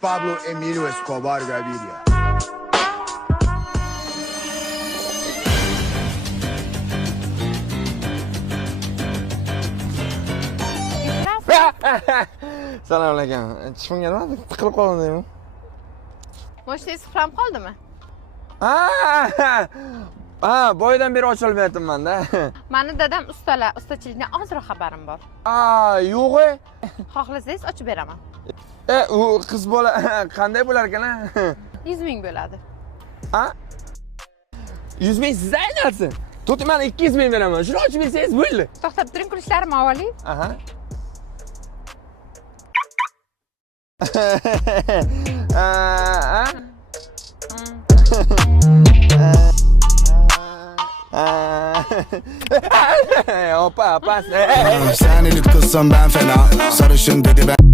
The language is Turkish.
Pablo Emilio Escobar Gaviria. Salom alaykum. Chishimga nima tiqilib qoldim deyman. Moshina sifram qoldimi? Ha, boydan beri ocholmayapman-da. Mani dadam ustachilikdan ozroq xabarim bor. Yo'q-e. Xohlasangiz ochib beraman. U qiz bola qanday bo'lar ekan? 100 ming bo'ladi. Ha? 100 ming sizga aytsin. To'g'ri, men 200 ming beraman. Shuni ochib bersangiz bo'ldi. To'xtab turing, kulishlarim avvali. Aha. Hoppa, pas. Sen elip kızsın ben fena. Sarışın dedi ben.